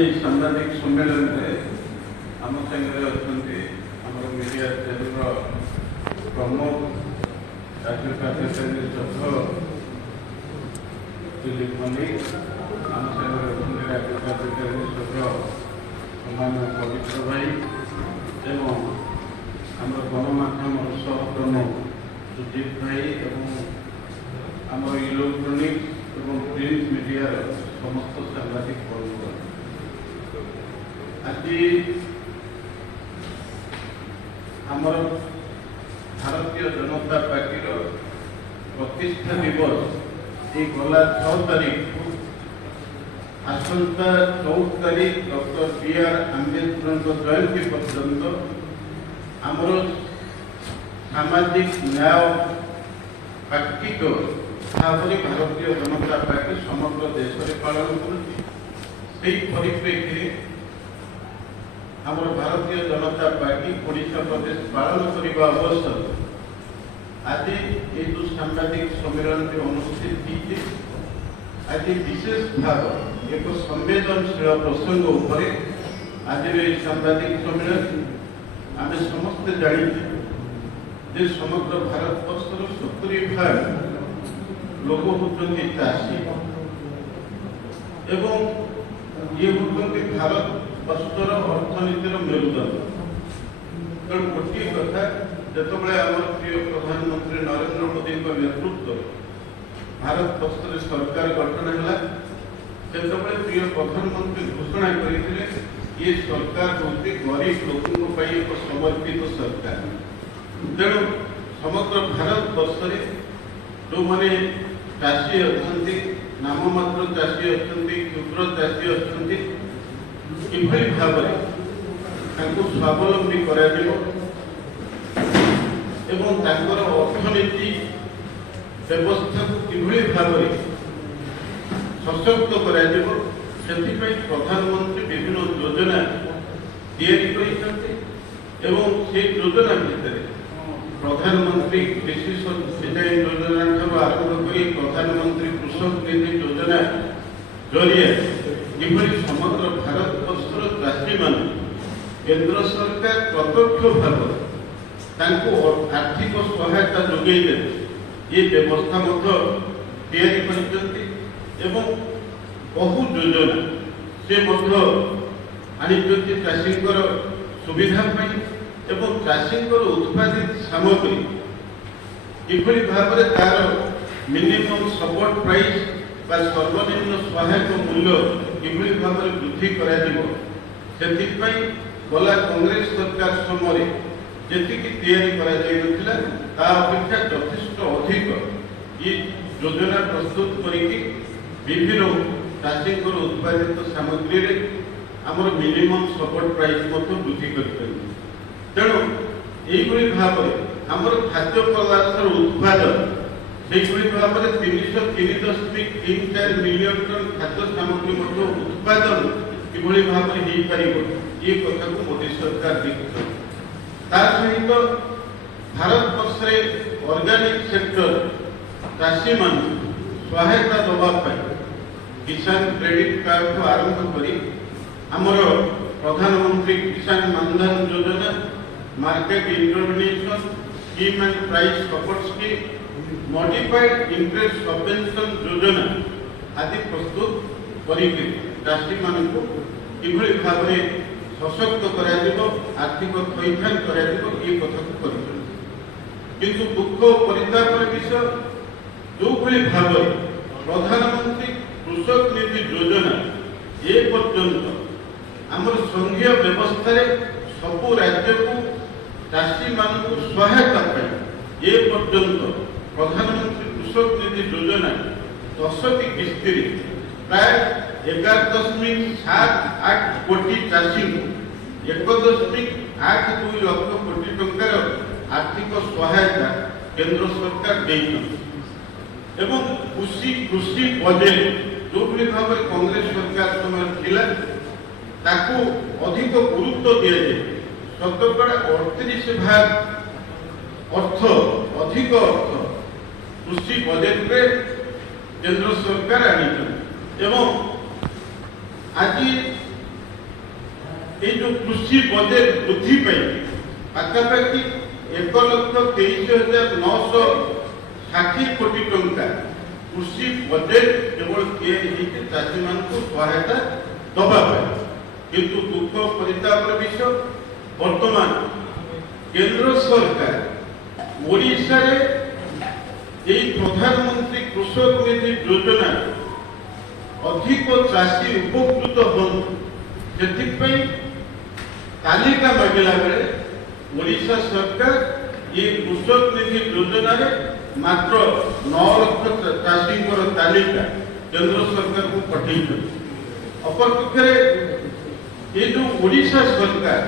सांबादिक सम्मेलन में आम संगे अच्छा मीडिया चैनल प्रमुख राज्य कार्यकारी सभ्य दिलीप मल्लिक आम संगे राज्य कार्यकारी सभ्य समान पवित्र भाई एवं आम गणमाध्यम सह प्रमुख सुजीत भाई एवं आम इलेक्ट्रोनिक्स एवं प्रिंट मीडिया समस्त सांबादिक बंधु आज आमर भारतीय जनता पार्टी प्रतिष्ठा दिवस ये गला 6 तारीख आसंता 14 तारीख डॉक्टर बी.आर. आंबेडकर जयंती पर्यंत आमर सामाजिक न्याय पाक्षिक भाव भारतीय जनता पार्टी समग्र देश में पालन कर आमर भारतीय जनता पार्टी ओडिशा प्रदेश पालन करने अवसर आज ये जो सांबादिक सम्मेलन अनुष्ठित होती आज विशेष भाव एक संवेदनशील प्रसंग उपर आज सांबादिक सम्मेलन आम समस्ते जानी समग्र भारत वर्षर 70% लोक होती चाषी एवं ये होती भारत वर्षर अर्थनीतिर मेरुदंड तेणु गोटे कथा जो आम प्रिय प्रधानमंत्री नरेंद्र मोदी नेतृत्व भारत वर्ष सरकार गठन है जो प्रिय प्रधानमंत्री घोषणा करते ये सरकार हूँ गरीब लोकों एक समर्पित सरकार तेणु समग्र भारत वर्ष जो मैंने चाषी अच्छा नाममात्र चाषी अच्छा क्षुद्र चाषी अच्छा किभली भाव स्वावलंबी एवं अर्थनीति व्यवस्था को किभली भाव सशक्त से प्रधानमंत्री विभिन्न योजना एवं से योजना भितर प्रधानमंत्री कृषि सिंचाई योजना आरंभ कर प्रधानमंत्री कृषक निधि योजना जरिए किभली समग्र भारत वर्षर चाषी मान केंद्र सरकार प्रत्यक्ष भाव आर्थिक सहायता जोगे ये व्यवस्था एवं बहु योजना से चाषी सुविधा एवं चाषी उत्पादित सामग्री किभली भाव तार मिनिमम सपोर्ट प्राइस सर्वनिम्न सहायक मूल्य किभली भाव वृद्धि से गला कांग्रेस सरकार समय जी अपेक्षा यथेष्ट अधिक ये योजना प्रस्तुत विभिन्न चाषी उत्पादित सामग्री आमर मिनिमम सपोर्ट प्राइस वृद्धि कर तेणु यही भाव आमर खाद्य पदार्थ उत्पादन से भाव में 303.34 मिलियन टन खाद्य सामग्री उत्पादन किभली भाव में हो पार ये कथा को मोदी सरकार देखते सहित भारत वर्ष ऑर्गेनिक सेक्टर चाषी मान सहायता दवाई किसान क्रेडिट कार्ड को आरंभ कर आमर प्रधानमंत्री किसान मानधन योजना market intervention scheme and price support scheme modified interest subvention योजना आदि प्रस्तुत कर चाषी मान किभली भाव में सशक्त आर्थिक थैथान ये कथा को किंतु दुख परितापर विषय जो भाव प्रधानमंत्री कृषक निधि योजना ये पर्यंत आमर संघीय व्यवस्था सबू राज्य को चाषी मान सहायता ये पर्यंत प्रधानमंत्री कृषक निधि योजना 10टी किस्ती प्राय 11.78 कोटी चाषी 1.82 लाख कोटी टंकार आर्थिक सहायता केंद्र सरकार एवं कृषि बजेट जो भाव कांग्रेस सरकार समय थिला ताकू अधिक गुरुत्व दि जाए 38% अर्थ अधिक अर्थ कृषि बजेट रे केंद्र सरकार आनी आज ये जो कृषि बजेट वृद्धि पाखापाखि 1,23,960 कोटी टंका कृषि बजेट केवल चाषी मान सहायता दबा किंतु दुख परितापर विषय वर्तमान केंद्र सरकार ओडिशा रे प्रधानमंत्री कृषक निधि योजना अधिक चाषी उपकृत हन से तालिका मांगला बेले ओडिशा सरकार ये कृषक निधि योजना रे मात्र 9 लाख चाषी तालिका केंद्र सरकार को पठे। अपरपक्षे ये जो ओडिशा सरकार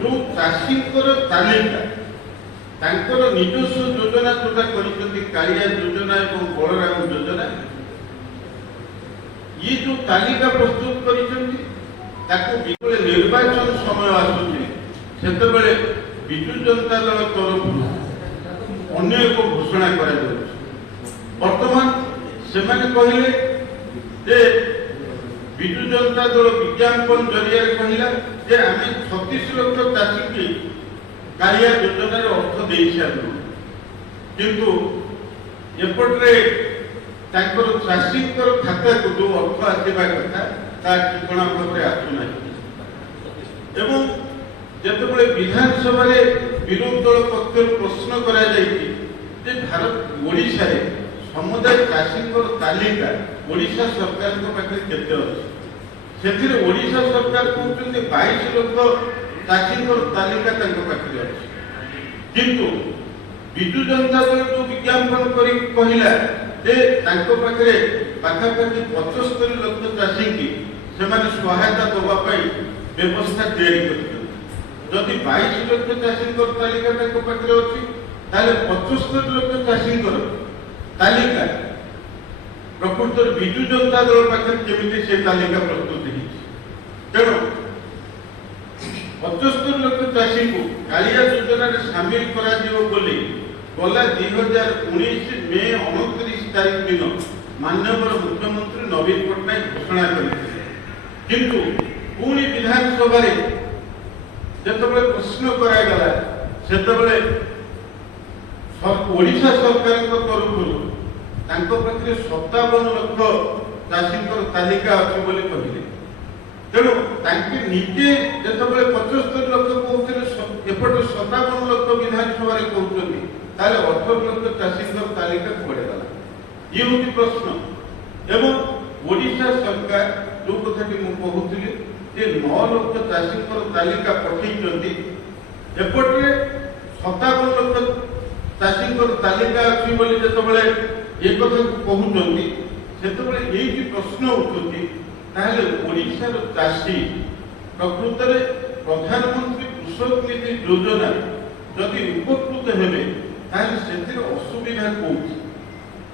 जो चाषी तालिका तांकर निजस्व योजना जोटा करिसेंती कालिया योजना एवं बलराम योजना ये जो तालिका प्रस्तुत करिसेंती ताको बिगले निर्वाचन समय आसुची सेतेबेले बिजु जनता दल तरफ अन्य एक घोषणा करा जाउछि। वर्तमान सेमाने कहिले जे बिजु जनता दल विज्ञापन जरिया कहिला जे आमे 36 लाख चाषी की कालिया योजना अर्थ दे सारू किंतु एपटे चाषी खाता को जो अर्थ आसवा कथा ठिकणा भाव आसुना एवं जिते विधानसभा विरोधी दल पक्ष प्रश्न करा भारत ओडिशा रे समुदाय चाषी तालिका ओडिशा सरकार पाखे केते अच्छे से ओडिशा सरकार कहते 22 लाख चाषी तालिका पाखे अच्छे किंतु विजु जनता दल जो विज्ञापन कर कहला जे पाखे पाखापाखि 75 लाख चाषी की सहायता देवाई व्यवस्था जदि 22 लाख चाषी तालिका पाखे अच्छी 75 लाख चाषी तालिका प्रकृत विजु जनता दल पाखे केमिति से तालिका प्रस्तुत है तेणु 75 लाख चाषी को कालिया योजना सामिल करा बोली गला 2019 मे 29 तारीख दिन माननीय मुख्यमंत्री नवीन पट्टनायक घोषणा करते किंतु पुणी विधानसभा जिते प्रश्न करागला से ओडिशा सरकार तरफ पाखे 57 लाख चाषी तालिका अच्छी बोली कहले तेणु निजे जो 75 लाख कहते एपटे 57 लाख विधानसभा कहते 18 लाख चाषी तालिका पड़ेगा ये हूँ प्रश्न एवं ओडिशा सरकार जो कथा कहूली 9 लाख चाषी तालिका पठे एपटे 57 लाख चाषी तालिका अच्छी बोली जो ये कथा कहते से प्रश्न उठुची ओडिशार चाषी प्रकृत प्रधानमंत्री कृषक निधि योजना जदि उपकृत हेबे से असुविधा कौन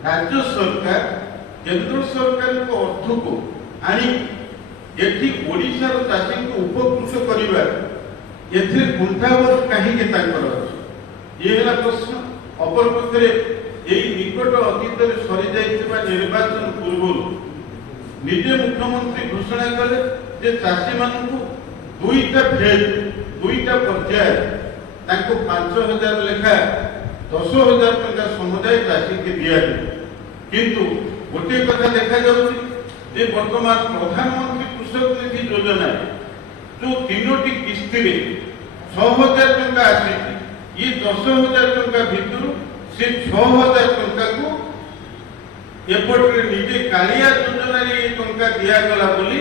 राज्य सरकार केंद्र सरकार अर्थ को आनी एठी ओडिशार चाषी को उपकृत करवा एथे कुंठाबोध कहीं ये प्रश्न। अपरपक्षे यही निकट अतीत सरी जाइथिबा निर्वाचन पूर्व निजे मुख्यमंत्री घोषणा कले जे चाषी मानू दुईटा फेज दुईटा पर्याय 5,000 लेखा 10,000 टका समुदाय चाषी के दिया किंतु गोटे कथा देखा जाउछि वर्तमान प्रधानमंत्री कृषक निधि योजना जो 3टी किस्ती 6,000 टका आसी ये 10,000 टका भितर से 6,000 टका को एपटे निजे कालिया योजना ये टंका दिगला बोली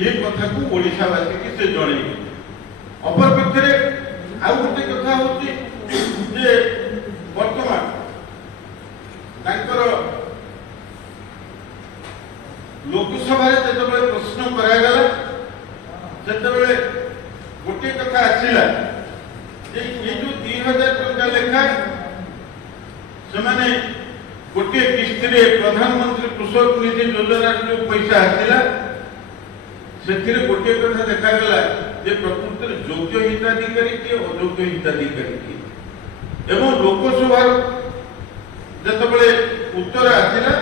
ये कथा को ओडिशावासी की से जन। अपरपक्षे आउ गोटे कथा होची जे वर्तमान लोकसभा जो प्रश्न करागला से गोटे कथा आसला ये जो 2,000 टंका लेखा से गोटे किस्ती प्रधानमंत्री कृषक निधि योजना जो पैसा आसला से गोटे कथा देखागला जे प्रकृत योग्य हिताधिकारी किए अयोग्य हिताधिकारी किए एवं लोकसभा जिते उत्तर आसला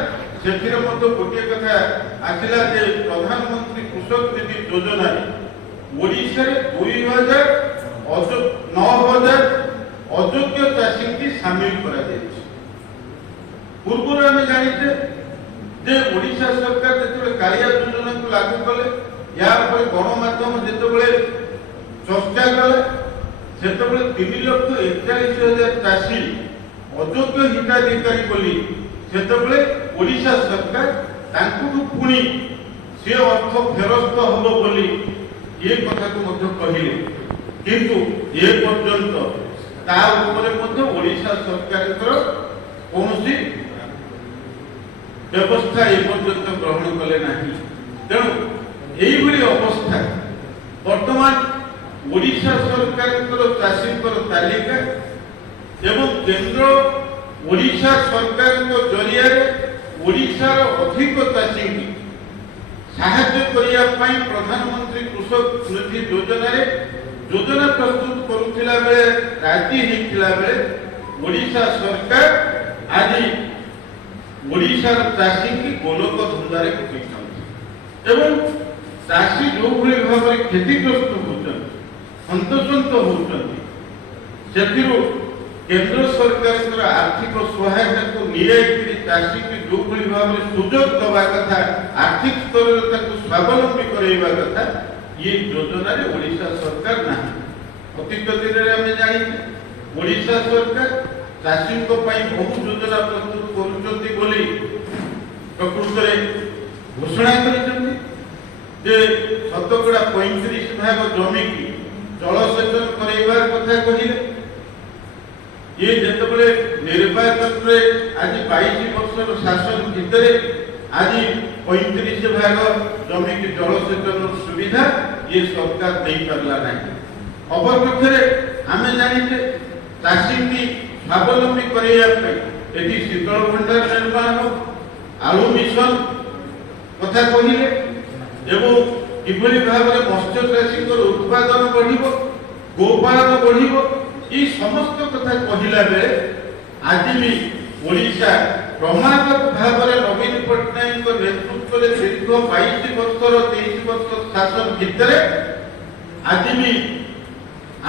से गोटे कथा आसला जे प्रधानमंत्री कृषक निधि योजना ओडिशा रे 9,000 अयोग्य चाषी की सामिल करा जायछि। पूर्व आम जानी जे ओडिशा सरकार जो कालिया योजना को लागू कले या गणमाध्यम जिते चर्चा कले से 3,41,000 चाषी अयोग्य हिताधिकारी बोली से ओडिशा सरकार पुणी सी अर्थ फेरस्त हम बोली ये कथा को कहले किंतु ये पर्यंत ता ऊपर ओडिशा सरकार कौन व्यवस्था ए पर्यंत ग्रहण कले नहीं। तेणु यही अवस्था वर्तमान ओडिशा सरकार चाषी तालिका एवं केंद्र ओडिशा सरकार जरिया ओडिशार अधिक चाषी साहाय्य करने प्रधानमंत्री कृषक निधि योजना प्रस्तुत करुला बेले राजी होता बेले ओडिशा सरकार आज ओडिशार चाषी की गोलक धंदारे एवं चाषी जो भाव में क्षतिग्रस्त होती हंतसंत होती केंद्र सरकार आर्थिक सहायता को नहीं चाषी की जो भाव में सुजोग दवा कथा आर्थिक स्तर स्वावलंबी करवा कथा ये योजना ओडिशा सरकार ना। अतीत दिन में आम जानी ओडिशा सरकार चाषी बहुत योजना प्रस्तुत करुँच प्रकृत घोषणा कर शतकड़ा 35 भाग जमी की जलसेचन करवा कथा कहले ये जिते निर्वाचन में आज 22 वर्षर शासन भितर आज 35 भाग जमी की जलसेचन सुविधा ये सरकार दे पारला नहीं। अपरपक्षे आम जानी चाषी की स्वावलंबी करने शीतल भंडार निर्माण आलू मिशन कथा कहले एवं किभली भाव में मत्स्य चाषी उत्पादन बढ़ गोपालन बढ़ ये समस्त कथा कहला बेले आज भी ओडिशा क्रमागत भाव में नवीन पट्टनायक नेतृत्व में दीर्घ 22 वर्षर 23 वर्ष शासन भितर आज भी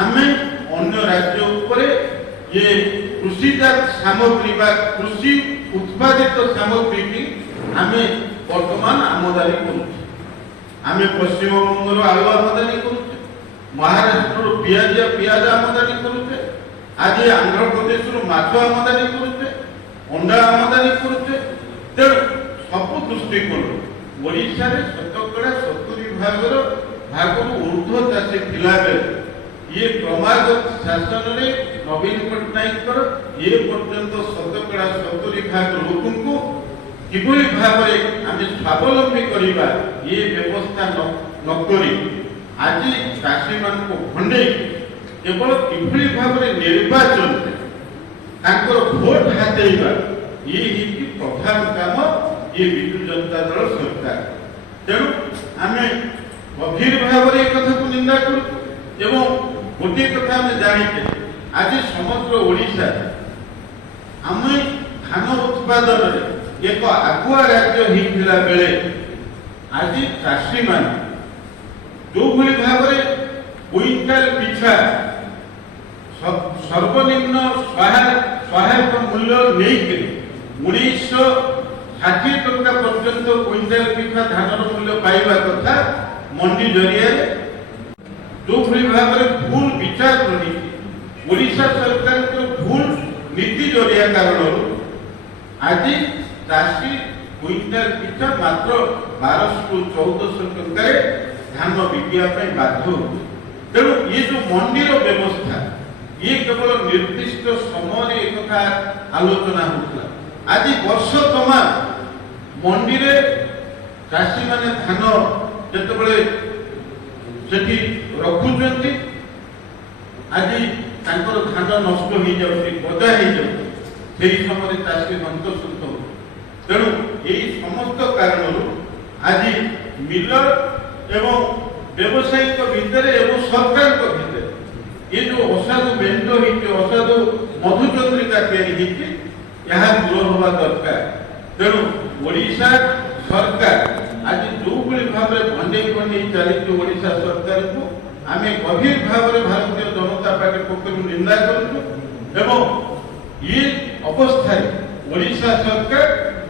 आम अन्य राज्य उपर ये कृषिजात सामग्री कृषि उत्पादित सामग्री की आम वर्तमान आमदानी करें पश्चिम बंगर आलू आमदानी करुचे महाराष्ट्र पियाज आमदानी करुचे आज आंध्र प्रदेश माछ आमदानी करुचे अंडा आमदानी करुचे। तेणु सब दृष्टिकोण ओडिशा रे शतकड़ा 70 भाग ऊर्ध्व चाषी थिला बेले ये क्रमागत शासन रे नवीन पट्टनायक ये पर्यंत शतकड़ा 70 भाग लोक को किभली भाव में आम स्वावलंबी करवा ये व्यवस्था न करी आज चाषी मान को खंडे केवल किभली भाव में निर्वाचन भोट हाथेवा ये प्रधान काम ये विजु जनता दल सरकार। तेणु आम गभीर भाव में एक को निंदा करूँ गोटे कथा आम जाने आज समग्र ओडिशा आम धान उत्पादन एक आगुआ राज्य होता बेले आज चाषी मान जो भाव में क्विंटाल पिछा सर्वनिम्न सहायक मूल्य नहीं 1960 टंका पर्यंत क्विंटाल पिछा धान मूल्य पाइबा कथा मंडी जरिया जो भाव में भूल विचार रही ओडिशा सरकार भूल नीति जरिया कारण आज चाषी क्विंटाल पिछा मात्र 1200 ରୁ 1400 टंका धान बिकिया बाध्य। तेणु ये जो मंडीर व्यवस्था ये केवल निर्दिष्ट समय एक कथा आलोचना होता आज वर्ष तमा मंडी रे चाषी माने धान जिते सेठी रखुचंती आज तांकर धान नष्ट हो जाउची गदा हो जाउची सेही समय चाषी हंतसंत हो। तेणु यही समस्त कारण आज मिलर एवं व्यवसायिक भितर एवं सरकार भितर ये जो असाधु बेंट होती असाधु मधुचंद्रिका या दूर हवा दरकार। तेणु ओडिशा सरकार आज जो भाव भाव में भंडे भंडे चली ओडिशा सरकार को आम गभीर भाव में भारतीय जनता पार्टी पक्ष निंदा करूँ ये अवस्था ओडिशा सरकार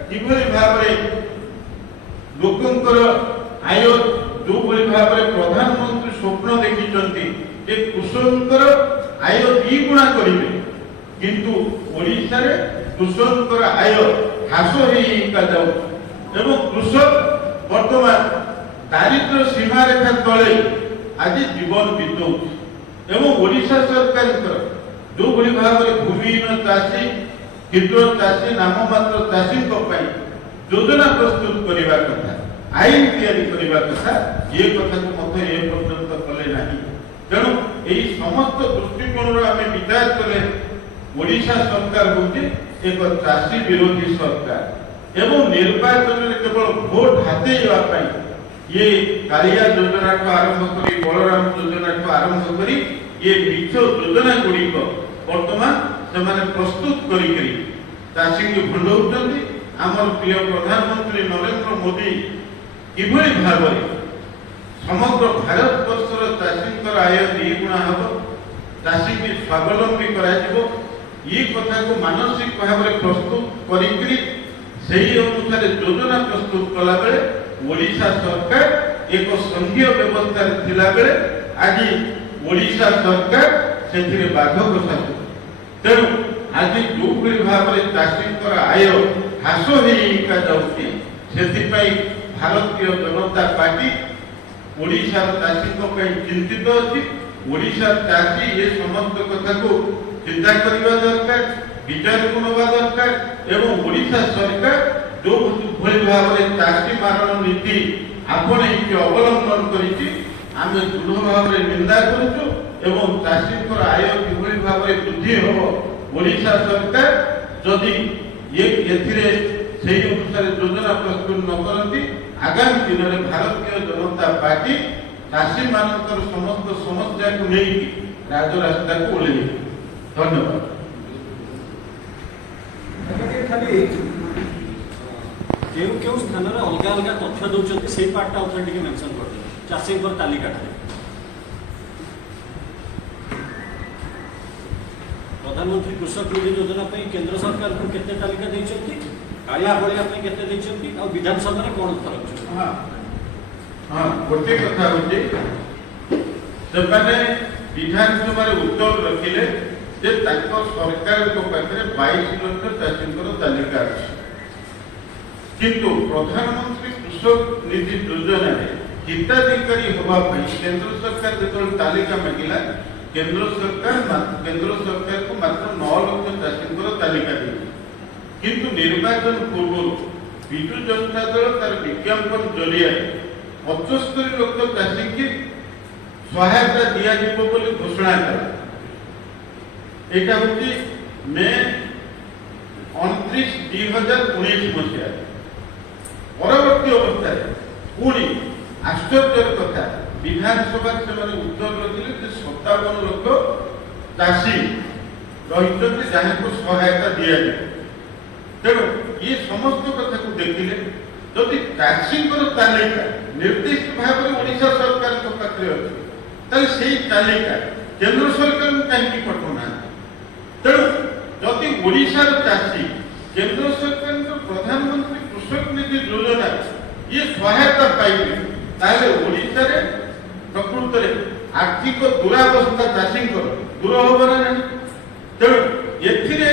किभली भाव में लोकंकर आय जो भाव में प्रधानमंत्री स्वप्न देखी कृषकर आय द्विगुणा करेंगे किंतु ओडिशा रे कृषकर आय ह्रास हो कृषक वर्तमान दारिद्र्य सीमा रेखा तले आज जीवन बीतौ ओडिशा सरकार जो भाव में भूमिहीन चाषी क्षुद्र चाषी नाममात्र चाषी योजना प्रस्तुत करने कथा आईन करने कथा ये कथा को ए पर्यंत कले ना तेणु यही समस्त दृष्टिकोण आम विचार कले ओडिशा सरकार होती एक चाषी विरोधी सरकार एवं निर्वाचन में केवल भोट हाथे ये कालिया योजना को आरंभ करी बलराम योजना को आरंभ करी ये मिछ योजना गुड़िक वर्तमान से प्रस्तुत करी चाषी की भंडाउछंती आमर प्रिय प्रधानमंत्री नरेंद्र मोदी किभली भाव समग्र भारत वर्षर चाषी आय द्विगुणा हम चाषी की स्वावलंबी ये कथा को मानसिक भाव में प्रस्तुत करी अनुसार योजना प्रस्तुत कला बेले ओडिशा सरकार एक संघीय व्यवस्था थिला बेले आज ओडिशा सरकार से बाधक शासक तेणु आज जो भाव में चाषी आय ह्रास होती भारतीय जनता पार्टी ओडिशा चाषी चिंतित अच्छी ओडिशा चाषी ये समस्त कथा को चिंता करने दरकार विचार को नवा दरकार एवं ओडिशा सरकार जो भली भाव में चाषी मारण नीति आपण अवलंबन करी आम दृढ़ भाव में निंदा करुचु एवं चाषी आय किभली भाव में वृद्धि हम ओडिशा सरकार जदि ये अनुसार योजना प्रस्तुत न करती आगामी दिन में भारतीय जनता पार्टी चाषी मानकर समस्त समस्या को लेकिन राजरास्ता को ओल्लि धन्यवाद। क्यों स्थान में अलग अलग तथ्य दौरान से पार्टा अथॉरिटी मेंशन कर चाषी तालिका प्रधानमंत्री कृषक निधि योजना केंद्र सरकार को केते तालिका देइछंती कालिया बलिया केते देइछंती आ विधानसभा रे कोन फरक हां हां गोटे कथा होची से माने विधानसभा रे उत्तर रखिले जे ताको सरकार को पाखरे 22 लाख चाषींकर तालिका अछि किंतु प्रधानमंत्री कृषक निधि योजना रे हिताधिकारी होबा पई केंद्र सरकार जेतल तालिका मागिला केंद्र सरकार को मात्र 9 लाख चाषी तालिका दी किंतु निर्वाचन पूर्व विजु जनता दल तार विज्ञापन जरिए 75 लाख चाषी की सहायता दिया घोषणा कर मे 29/2019 मसीहा परवर्ती अवस्था पुणी आश्चर्य कथा विधानसभा से उत्तर रखिले 57 लाख चाषी रही जहाँ को सहायता दि जाए तेणु ये समस्त कथा को देखिले जदि चाषी तालिका निर्दिष्ट भाव में ओडिशा सरकार पाखे अच्छे से तालिका केंद्र सरकार कहीं पठाऊना तेणु जदि ओडिशार चाषी केंद्र सरकार प्रधानमंत्री कृषक निधि योजना ये सहायता पाइबे ताले ओडिशा रे प्रकृत में आर्थिक दुरावस्था चाषी दूर हम ना तेणु ए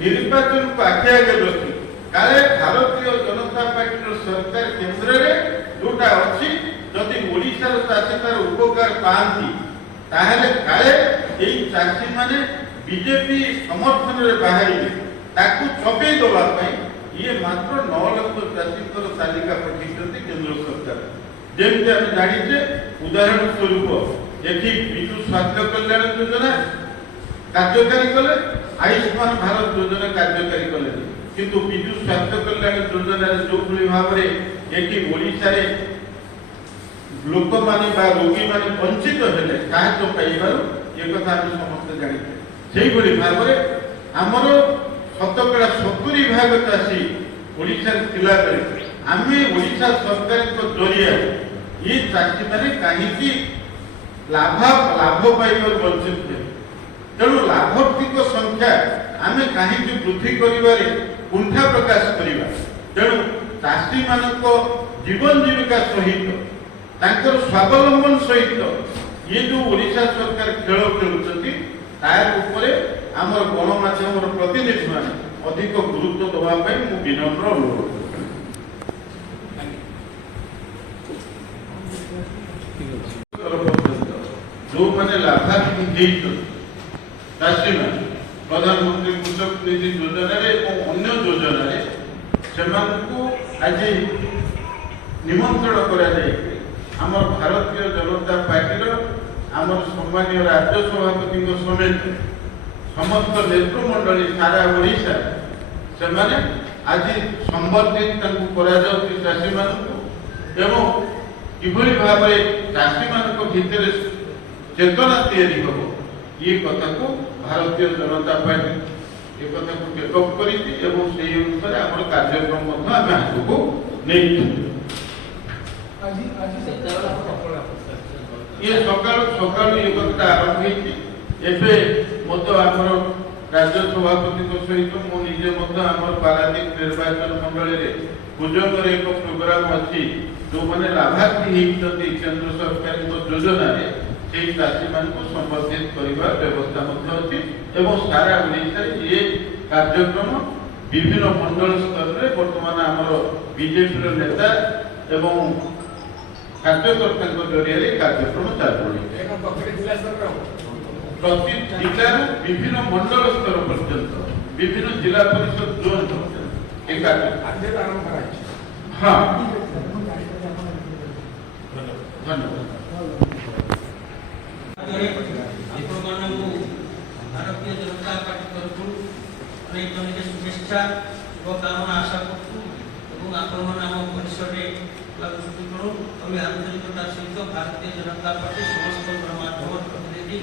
निर्वाचन को आखि आगे रखी काले भारतीय जनता पार्टी सरकार केंद्र में जोटा अच्छी जदि ओडिशार चाषी तार उपकार पाती ताहले काले यही चाषी माने बीजेपी समर्थन रे बाहरी ताकू छपे दबा ये मात्र 9 लाख चाषी तालिका पठिंट केंद्र सरकार जमी आम जाचे उदाहरण स्वरूप ये विजु स्वास्थ्य कल्याण योजना कार्यकारी कले आयुष्मान भारत योजना कार्यकारी कले किंतु विजु स्वास्थ्य कल्याण योजना जो भाव में ओडिशा रे लोक माने बा रोगी माने वंचित हेले साहाय्य पाइबार ये कथा हम समस्त जानिते सेही भली भाव में हमर शतकड़ा 70% चाषी ओडिशा थिला बेले आमे ओडिशा सरकार को जरिया ये चाषी मैंने कहीं लाभ पाइबार वंचित हुए तेणु लाभार्थी संख्या आम कहीं वृद्धि कर कुंठा प्रकाश करवा तेणु चाषी मान जीवन जीविका सहित स्वावलंबन सहित ये जो ओडिशा सरकार खेल खेलुंट तार उपरे आमर गणमाध्यम प्रतिनिधि मैंने अधिक गुरुत्व देवाई मु विनम्र अनुरोध जो मैंने लाभार्थी चाषी मैंने प्रधानमंत्री कृषक निधि योजना अन्य योजना आज निमंत्रण कर भारतीय जनता पार्टी आमर सम्मानीय राज्य सभापति समेत समस्त नेतृमंडली सारा ओडिशा से आज संबर्धित चाषी एवं किभली भाव चाषी मान भितर चेतना तैयारी हम ये कथा को भारतीय जनता पार्टी ये कथा को टेकअप कर अनुसार आम कार्यक्रम आगे नहीं ये सका ये कथा आरंभ होमर राज्य सभापति सहित मुझे पारादीप निर्वाचन मंडल भुजंग एक प्रोग्राम अच्छी जो मैंने लाभार्थी होती केंद्र सरकार योजना से चाषी मान संबोधित कर व्यवस्था अच्छी सारा ओडिशा ये कार्यक्रम विभिन्न मंडल स्तर में बर्तमान आमर बीजेपी नेता एवं कार्यकर्ता जरिए कार्यक्रम चल प्रति जिला विभिन्न मंडल स्तर पर्यंत विभिन्न जिला परिषद जोन एक हाँ धन्यवाद भारतीय जनता पार्टी तरफ अनेक अनेक शुभेच्छा शुभकामना आशा करूँ आम परिसर करूँ आम आंतरिकता सहित भारतीय जनता पार्टी समस्त गणमाध्यम प्रतिनिधि